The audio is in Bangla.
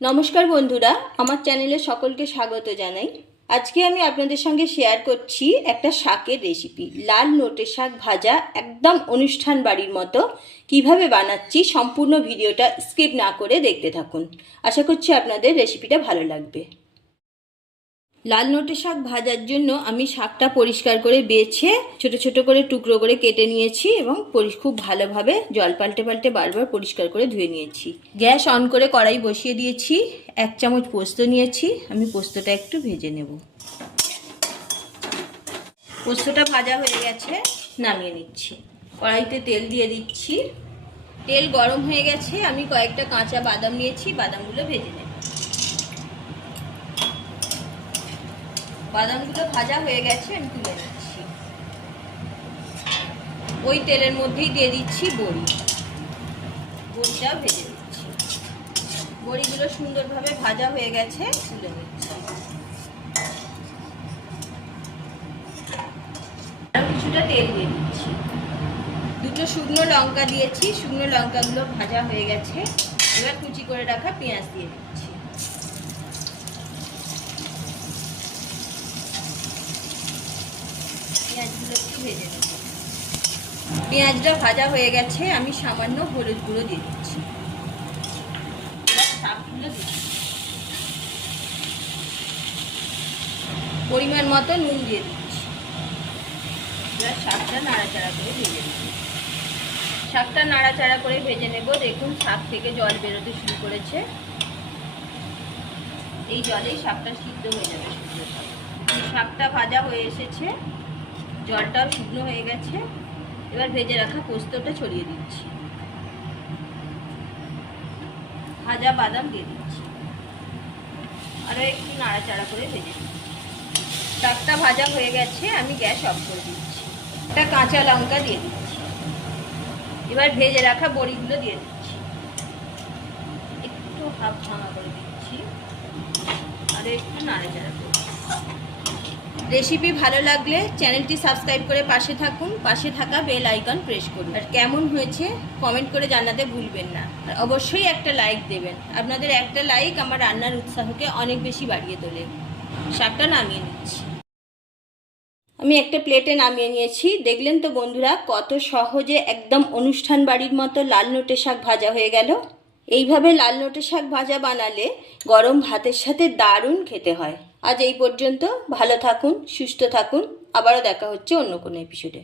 নমস্কার বন্ধুরা, আমার চ্যানেলে সকলকে স্বাগত জানাই। আজকে আমি আপনাদের সঙ্গে শেয়ার করছি একটা শাকের রেসিপি লাল নোটে শাক ভাজা একদম অনুষ্ঠান বাড়ির মতো। কীভাবে বানাচ্ছি সম্পূর্ণ ভিডিওটা স্কিপ না করে দেখতে থাকুন। আশা করছি আপনাদের রেসিপিটা ভালো লাগবে। লাল নোটে শাক ভাজার জন্য আমি শাকটা পরিষ্কার করে বেছে, ছোট ছোট করে টুকরো করে কেটে নিয়েছি এবং খুব ভালোভাবে জল পাল্টে পাল্টে বারবার পরিষ্কার করে ধুয়ে নিয়েছি। গ্যাস অন করে কড়াই বসিয়ে দিয়েছি, এক চামচ পোস্ত নিয়েছি, আমি পোস্তটা একটু ভেজে নেব। পোস্তটা ভাজা হয়ে গেছে, নামিয়ে নিচ্ছি। কড়াইতে তেল দিয়ে দিচ্ছি। তেল গরম হয়ে গেছে, আমি কয়েকটা কাঁচা বাদাম নিয়েছি, বাদামগুলো ভেজে নেব। বাদামগুলো ভাজা হয়ে গেছে, আমি তুলে নিচ্ছি। ওই তেলের মধ্যেই দিয়ে দিচ্ছি বড়ি। বড়িটাও ভেজে দিচ্ছি বড়িগুলো সুন্দরভাবে ভাজা হয়ে গেছে, তুলে নিচ্ছি। কিছুটা তেল দিয়ে দিচ্ছি। দুটো শুকনো লঙ্কা দিয়েছি, শুকনো লঙ্কাগুলো ভাজা হয়ে গেছে। এবার কুচি করে রাখা পেঁয়াজ দিয়ে দিচ্ছি। পেঁয়াজগুলো একটু ভেজে নেব। পেঁয়াজটা ভাজা হয়ে গেছে, আমি সামান্য হলুদ গুঁড়ো দিয়ে দিচ্ছি। পরিমাণ মতো নুন দিয়ে দিচ্ছি। এবার শাকটা নাড়াচাড়া করে ভেজে নেব। শাকটা নাড়াচাড়া করে ভেজে নেব। দেখুন, শাক থেকে জল বেরোতে শুরু করেছে। এই জলেই শাকটা সিদ্ধ হয়ে যাবে শাক শাকটা ভাজা হয়ে এসেছে। জলটাও শুকনো হয়ে গেছে। এবার ভেজে রাখা পোস্তটা ছড়িয়ে দিচ্ছি। ভাজা বাদাম দিয়ে দিচ্ছি। আরও একটু নাড়াচাড়া করে ভেজে দিচ্ছি ভাজা হয়ে গেছে, আমি গ্যাস অফ করে দিচ্ছি। একটা কাঁচা লঙ্কা দিয়ে দিচ্ছি। এবার ভেজে রাখা বড়িগুলো দিয়ে দিচ্ছি। একটু হাফ ভাঙা করে দিচ্ছি। আর একটু নাড়াচাড়া করে রেসিপি ভালো লাগলে চ্যানেলটি সাবস্ক্রাইব করে পাশে থাকুন, পাশে থাকা বেল আইকন প্রেস করুন। আর কেমন হয়েছে কমেন্ট করে জানাতে ভুলবেন না। আর অবশ্যই একটা লাইক দেবেন। আপনাদের একটা লাইক আমার রান্নার উৎসাহকে অনেক বেশি বাড়িয়ে তোলে। শাকটা নামিয়ে নিচ্ছি। আমি একটা প্লেটে নামিয়ে নিয়েছি। দেখলেন তো বন্ধুরা, কত সহজে একদম অনুষ্ঠান বাড়ির মতো লাল নোটে শাক ভাজা হয়ে গেল। এইভাবে লাল নোটে শাক ভাজা বানালে গরম ভাতের সাথে দারুণ খেতে হয়। আজ এই পর্যন্ত। ভালো থাকুন সুস্থ থাকুন। আবারও দেখা হচ্ছে অন্য কোনো এপিসোডে